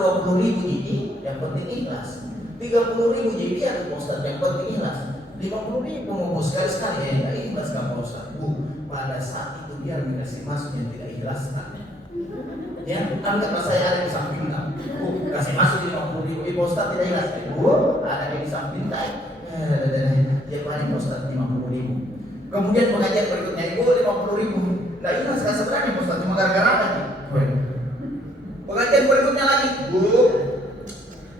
20.000 jadi yang penting ikhlas. 30.000 jadi ada Ustaz, yang penting ikhlas. 50.000 mau sekali-sekali ya tidak ikhlas kamu Ustaz. Pada saat itu dia dikasih masuk yang tidak ikhlas katanya. Ya, anggaplah saya ada di samping kita. Kasih masuk 50.000, Ibu Ustaz tidak ikhlas. Ada di samping kita. Dia paling Ustaz 50.000. Kemudian pengajian berikutnya, Ibu 50.000. Nah ikhlas kan sebenarnya Ustaz, cuma gara-gara apa nih? Pengajian berikutnya lagi,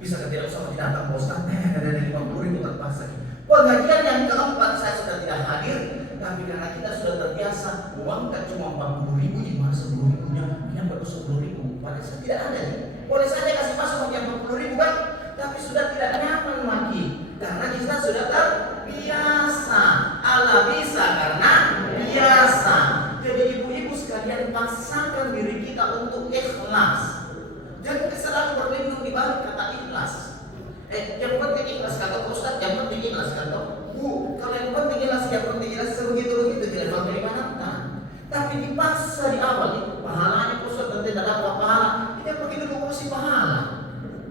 bisa tidak usah datang Ustaz, ada 50.000 terpaksa. Pengajian yang keempat saya sudah tidak hadir, tapi karena kita sudah terbiasa uang kan cuma 40.000, gimana 10.000-nya yang baru 10.000, padahal saya tidak ada nih. Boleh saja kasih masuk yang 40.000 kan, tapi sudah tidak nyaman lagi karena kita sudah terbiasa. Allah bisa karena biasa. Jadi ibu-ibu sekalian, paksakan diri kita untuk ikhlas. Jangan selalu berlindung di balik kata ikhlas. Yang penting ikhlas kata Ustaz, yang penting ikhlas kata kalau yang penting ikhlas, yang penting ikhlas sebegitu tidak dari mana. Tapi dipaksa di awal itu pahalanya Ustaz dan tidak dapat pahala. Tidak begitu urusi pahala.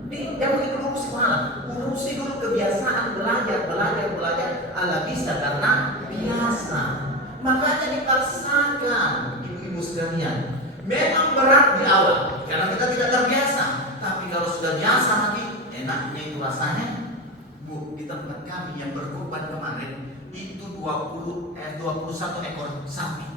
Yang begitu urusi pahala. Urusi dulu kebiasaan belajar. Allah bisa karena biasa. Makanya dipaksakan ibu-ibu sekalian. Memang berat di awal karena kita tidak terbiasa. Tapi kalau sudah biasa nanti enaknya itu rasanya. Di tempat kami yang berkorban kemarin itu 21 ekor sapi.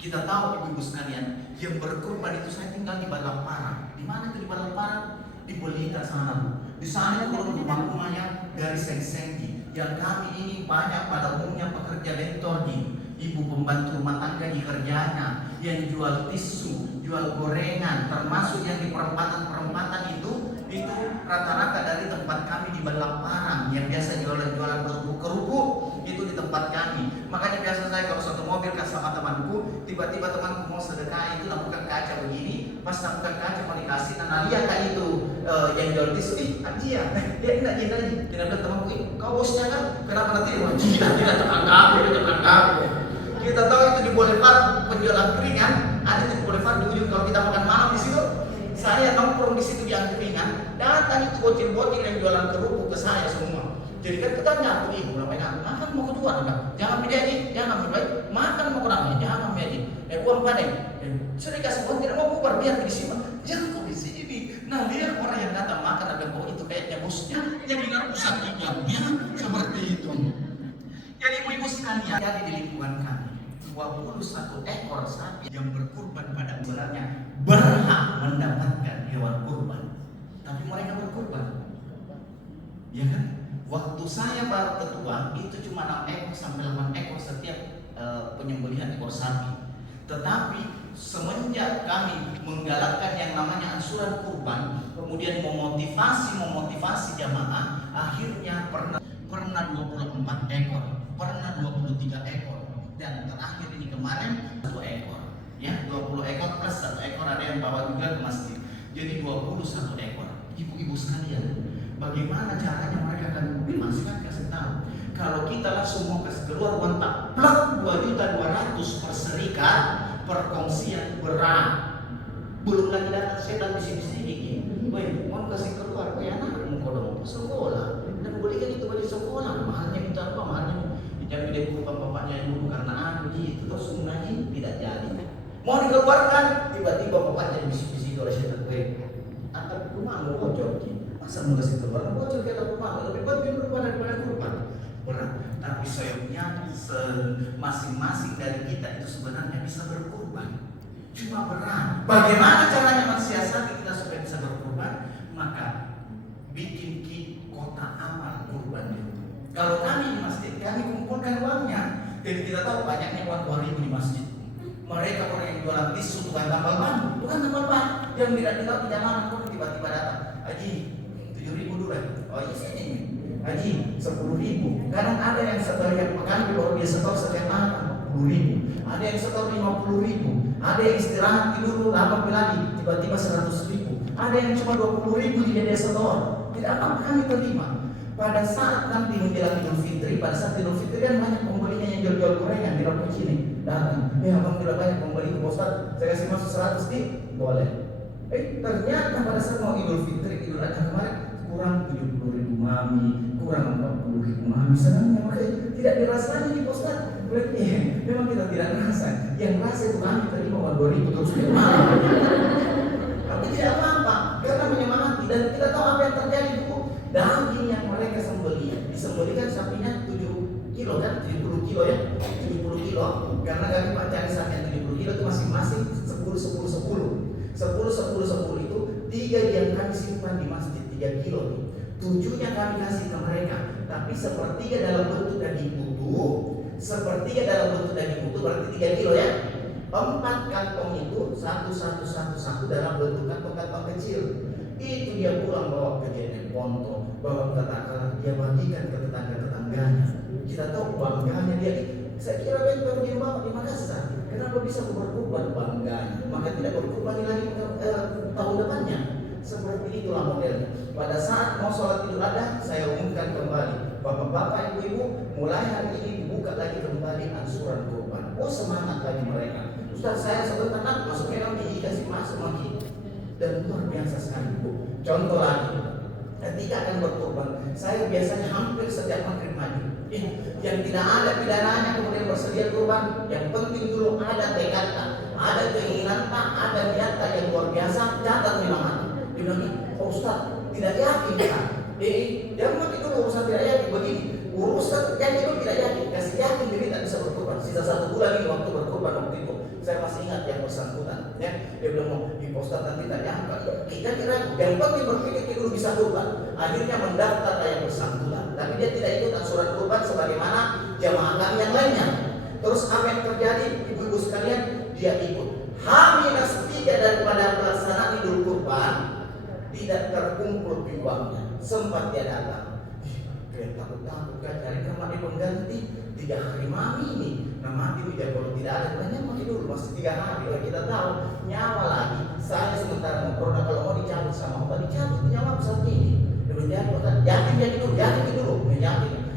Kita tahu ibu-ibu sekalian, yang berkorban itu saya tinggal di Balapara. Di mana itu di Balapara? Di Belita sana. Di sana itu rumah-rumahnya dari seng-senggi. Yang kami ini banyak pada umumnya pekerja bentor di ibu pembantu rumah tangga di kerjanya, yang jual tisu, jual gorengan, termasuk yang di perempatan itu rata-rata dari tempat kami di Balapara yang biasa jualan kerupuk itu di tempat kami. Makanya biasa saya kalau satu mobil sama temanku, tiba-tiba temanku mau sedekah itu bukan kaca begini, pas bukan kaca mau dikasih, nah lihat kan itu yang jual tisu, Haji ya, dia tidak bilang temanku, kau bosnya kan, kenapa nanti tidak terangkap. Kita tahu itu di Boulevard penjualan keringan, ada di Boulevard di ujung kalau kita makan malam di situ. Saya nongkrong di situ di angkringan, datang itu bocil-bocil yang jualan kerupuk ke saya semua. Jadi kan kita nyatu ibu, namanya makan mau kejual enggak? Jangan beda jangan baik, makan mau kurang jangan beda. Uang padeng, sudah kasih uang tidak mau bubar biar di sini, jangan kok di sini. Nah lihat orang yang datang makan ada bau itu kayaknya bosnya, yang dengar pusat ikannya seperti itu. Jadi ibu-ibu sekalian, jadi di lingkungan kami 21 ekor sapi yang berkurban pada bulannya berhak mendapatkan hewan kurban. Tapi mereka berkurban, ya kan? Waktu saya baru ketua itu cuma 6 ekor sampai 8 ekor setiap penyembelihan ekor sapi. Tetapi semenjak kami menggalakkan yang namanya ansuran kurban, kemudian memotivasi jamaah, akhirnya pernah 24 ekor, pernah 23 ekor, dan terakhir ini kemarin 1 ekor. Ya, 20 ekor plus 1 ekor ada yang bawa juga ke masjid. Jadi 21 ekor. Ibu-ibu sekalian, bagaimana caranya mereka akan dimasukkan? Kasih tahu. Kalau kita langsung mau kasih keluar uang tak plak 2.200.000 per serikat, perkongsian berat. Belum lagi datang setan bisi-bisi weh, mau kasih keluar, anakmu kodong sekolah. Dan belikan itu baju sekolah, mahalnya minta apa? Mahalnya jangan dia bukan bapaknya dulu karena gitu, terus mengaji tidak jadi. Mau dikeluarkan, tiba-tiba bapaknya bisi-bisi oleh setan weh. Atap rumah mau bocor, masa mau kasih keluar bocor ke atap rumah, lebih baik berubah daripada kurban. Berat, tapi sayangnya masing-masing dari kita itu sebenarnya bisa berkurban. Cuma berat. Bagaimana caranya mensiasati kita supaya bisa berkurban? Maka bikin kota amal kurban itu. Kalau kami di masjid, kami kumpulkan uangnya. Jadi kita tahu banyaknya uang 2.000 di masjid. Mereka orang yang jualan tisu, bukan tambal ban, yang tidak tahu tidak mana pun tiba-tiba datang. Haji, 7.000 dulu. Oh iya sini. Haji, 10.000. Kadang ada yang setor yang pekan baru dia setor setiap malam 10.000. Ada yang setor 50.000. Ada yang istirahat tidur lama lagi tiba-tiba 100.000. Ada yang cuma 20.000 dia setor. Tidak apa kami terima. Pada saat nanti menjelang Idul Fitri, pada saat Idul Fitri kan banyak pembelinya yang jual-jual gorengan di Rampung sini. Datang, abang tidak banyak pembeli ke Ustaz, saya kasih masuk 100 boleh. Ternyata pada pada saat mau Idul Fitri, Idul Adha kemarin kurang 70.000 mami, kurang 40.000 mami, senangnya makanya tidak dirasa lagi di postat. Berarti memang kita tidak merasa. Yang rasa itu kami terima 2.000 terus dia malam. Tapi tidak apa-apa, karena menyemangati dan kita tahu apa yang terjadi itu. Daging yang mereka disembelikan sapinya 7 kilo kan, 70 kilo ya, 70 kilo. Karena kami cari sapi yang 70 kilo itu masing-masing 10 itu 3 yang kami simpan di masjid 3 kilo nih. 7-nya kami kasih ke mereka, tapi sepertiga dalam bentuk daging utuh, sepertiga dalam bentuk daging utuh berarti 3 kilo ya. 4 kantong itu satu dalam bentuk kantong-kantong kecil. Itu dia pulang bawa ke JNE Ponto, bawa ke Takala, dia bagikan ke tetangga-tetangganya. Kita tahu bangganya dia. Saya kira baru di rumah di Makassar. Kenapa bisa berkorban bangganya? Maka tidak berkorban lagi tahun depannya. Seperti itulah modelnya. Pada saat mau sholat Idul Adha, saya umumkan kembali, bapak-bapak, ibu-ibu, mulai hari ini dibuka lagi kembali ansuran korban. Oh, semangat bagi mereka. Ustaz, saya sebentar masuknya kami dikasih masuk lagi. Dan luar biasa sekali, Bu. Contoh lagi, ketika akan berkorban, saya biasanya hampir setiap maghrib maju. Yang tidak ada pidananya kemudian bersedia kurban, yang penting dulu ada tekadnya, ada keinginan, ada niatan yang luar biasa, catat memang hati. Dia bilang, oh Ustaz, tidak yakin kan? Jangan mati dulu urusan tidak yakin begini. Urusan yang itu tidak yakin, kasih yakin diri tak bisa berkorban. Sisa 1 bulan ini waktu berkorban waktu itu, saya masih ingat yang bersangkutan. Ya, dia bilang mau di postat nanti tak diangkat. Kita kira yang penting berpikir dulu bisa kurban. Akhirnya mendaftar yang bersangkutan, tapi dia tidak ikut ansuran kurban sebagaimana jamaah kami yang lainnya. Terus apa yang terjadi, ibu-ibu sekalian? Dia ikut. H-3 daripada pelaksanaan Idul Kurban tidak terkumpul di uangnya. Sempat dia datang. Kayak takut-takut kan cari kamar di pengganti 3 hari mami ini. Nah mati dia kalau tidak ada banyak mati dulu masih 3 hari. Oh, kita tahu nyawa lagi. Saya sementara mau corona kalau mau dicabut sama Allah dicabut nyawa saat ini. Demikian yakin dulu.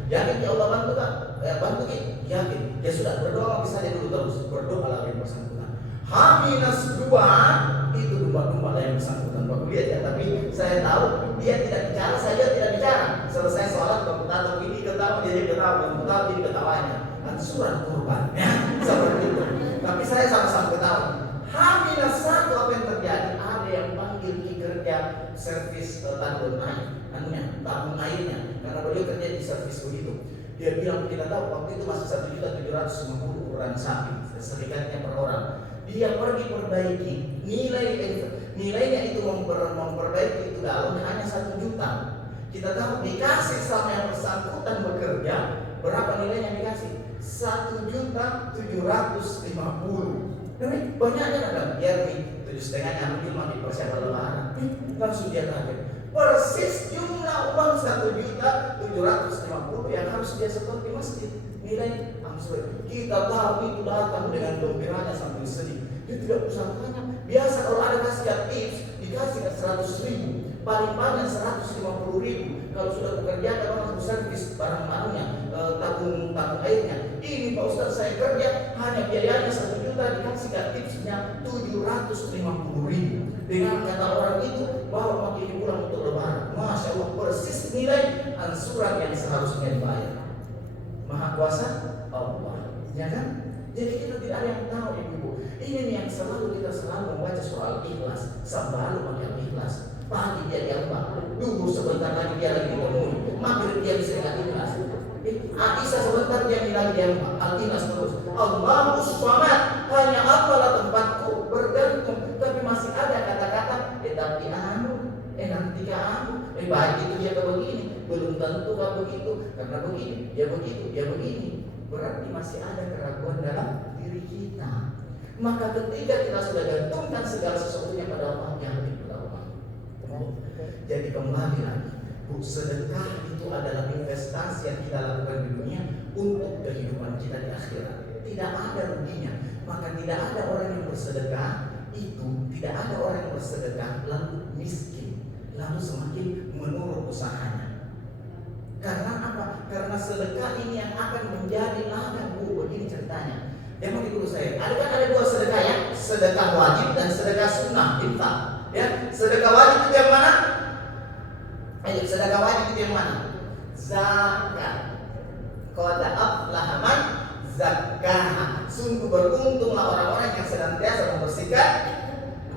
Yakin ya Allah bantu kan? Bantu kita. Yakin. Ya sudah berdoa bisa aja dulu terus. Berdoa lagi bersangkutan. H-2 itu domba-domba yang bersangkutan. Bapak lihat ya. Tapi saya tahu dia tidak bicara, saya tidak bicara. Selesai sholat, bapak tahu ini ketawa, dia ketawa, bapak tahu ini ketawanya. Ansuran kurban, ya seperti itu. Tapi saya sama-sama ketawa. H-1 apa yang terjadi? Ada yang panggil kerja servis tabung airnya, karena beliau kerja di servis begitu. Dia bilang kita tahu waktu itu masih 1.750.000 ukuran sapi, serikatnya per orang. Dia pergi perbaiki nilainya itu memperbaiki itu galon hanya 1 juta. Kita tahu dikasih sama yang bersangkutan bekerja berapa nilainya dikasih? 1.750.000. Tapi banyaknya kan? Biar nih 7,5 ambil mah di persiapan lebaran. Langsung dia kaget. Persis jumlah uang 1.750.000 yang harus dia setor di masjid. Nilai ansuran. Kita tahu itu datang dengan gembiranya sambil sedih. Dia tidak usah tanya. Biasa kalau ada kasih tips dikasih 100.000, paling banyak 150.000. Kalau sudah bekerja kan orang servis barang-barangnya, tabung airnya. Ini Pak Ustaz saya kerja hanya biayanya 1 juta dikasih tipsnya 750.000. Dengan kata orang itu bahwa makin pulang untuk lebaran. Masya Allah persis nilai ansuran yang seharusnya dibayar. Maha kuasa Allah, ya kan? Jadi kita tidak ada yang tahu ibu-ibu. Ini nih yang kita selalu membaca soal ikhlas. Selalu pakai ikhlas. Pagi dia diambak, dulu sebentar lagi dia lagi ditemui. Maghrib dia bisa dengan ikhlas. Aisyah sebentar dia lagi diambak, al-ikhlas terus. Allahus Samad, hanya apalah tempatku bergantung. Tapi masih ada kata-kata, tapi nanti baik itu dia begini. Belum tentu kan begitu, karena begini, dia begini. Berarti masih ada keraguan dalam diri kita. Maka ketika kita sudah gantungkan segala sesuatunya pada Allah, yang lebih pada Allah. Jadi kembali lagi, sedekah itu adalah investasi yang kita lakukan di dunia untuk kehidupan kita di akhirat. Tidak ada ruginya. Maka tidak ada orang yang bersedekah itu, tidak ada orang yang bersedekah lalu miskin, lalu semakin menurun usahanya. Karena apa? Karena sedekah ini yang akan menjadi ladang. Begini ceritanya. Yang mau dulu saya. Ada 2 sedekah ya, sedekah wajib dan sedekah sunnah infak. Ya, sedekah wajib itu Ayo, sedekah wajib itu yang mana? Zakat. Qad aflaha man zakkaha. Sungguh beruntunglah orang-orang yang senantiasa membersihkan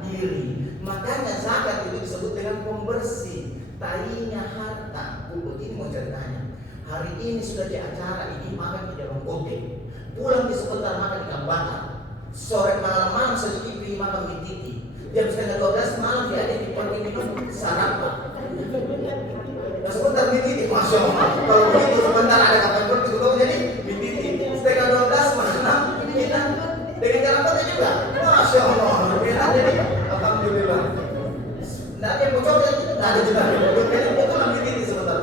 diri. Makanya zakat itu disebut dengan pembersih. Tainya harta. Begini mau ceritanya. Hari ini sudah di acara ini makan di dalam kote. Pulang di sebentar makan ikan bakar. Sore malam sedikit makan mie titi. Jam setengah 12 malam dia ada di pergi minum sarapan. Nah sebentar mie titi, masya Allah. Kalau begitu sebentar ada kapan pergi juga jadi mie titi. Setengah 12 malam kita dengan jalan kota juga. Masya Allah. Jadi alhamdulillah. Nah ada yang bocor itu nggak ada juga. Jadi betul mie titi sebentar.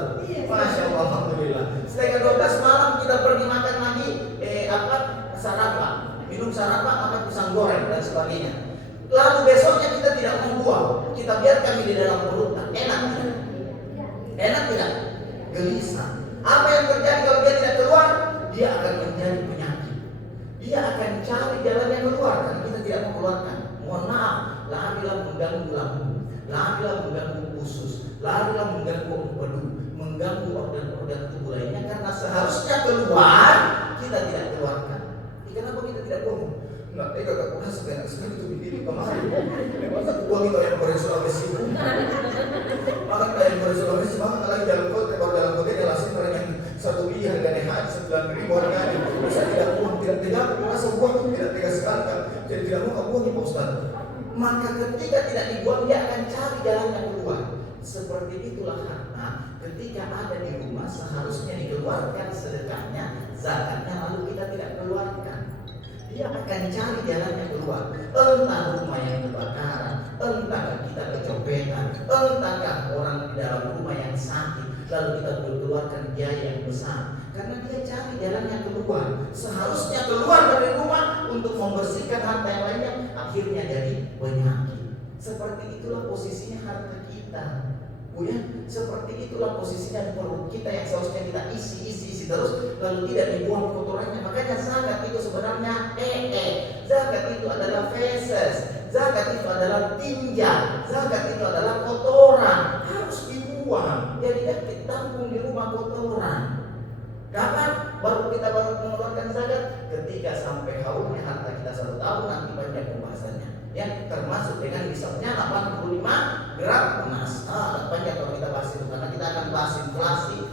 Masya Allah, alhamdulillah. Setengah 12 malam kita pergi makan lagi sarapan, minum sarapan, makan pisang goreng dan sebagainya. Lalu besoknya kita tidak membuang, kita biarkan di dalam perut. Enak tidak? Enak tidak? Gelisah. Apa yang terjadi kalau dia tidak keluar? Dia akan menjadi penyakit. Dia akan cari jalan yang keluar karena kita tidak mau keluarkan. Mohon maaf, larilah mengganggu lambung, larilah mengganggu usus, larilah mengganggu empedu, mengganggu organ-organ tubuh lainnya karena seharusnya keluar kita tidak keluarkan. Kenapa kita tidak buang? Nah, kakak puasa sebenarnya sekali itu berdiri kemarin. Masa buang itu yang Korea Sulawesi. Maka kayak Korea Sulawesi, maka lagi dalam kota, kalau dalam kota jelasin orang yang satu biji harganya haji 9.000 harganya. Bisa tidak buang, tidak merasa buang itu tidak tega sekali kan. Jadi tidak mau buang Pak Ustaz. Maka ketika tidak dibuang dia akan cari jalan yang keluar. Seperti itulah harta. Ketika ada di rumah seharusnya dikeluarkan sedekahnya, zakatnya, lalu kita tidak keluarkan. Dia akan cari jalan yang keluar. Entah rumah yang kebakaran, entah kita kecopetan, entahkah orang di dalam rumah yang sakit, lalu kita keluarkan biaya yang besar. Karena dia cari jalan yang keluar. Seharusnya keluar dari rumah untuk membersihkan harta yang lainnya, akhirnya jadi penyakit. Seperti itulah posisinya harta kita. Ya, seperti itulah posisinya perut kita yang seharusnya kita isi terus lalu tidak dibuang kotorannya. Makanya zakat itu sebenarnya zakat itu adalah feses, zakat itu adalah tinja, zakat itu adalah kotoran, harus dibuang. Jadi kan kita tampung di rumah kotoran. Kapan baru kita mengeluarkan zakat? Ketika sampai haulnya harta kita 1 tahun, nanti banyak pembahasannya. Ya, termasuk dengan misalnya 85 gram emas. Banyak kalau kita bahas itu karena kita akan bahas inflasi.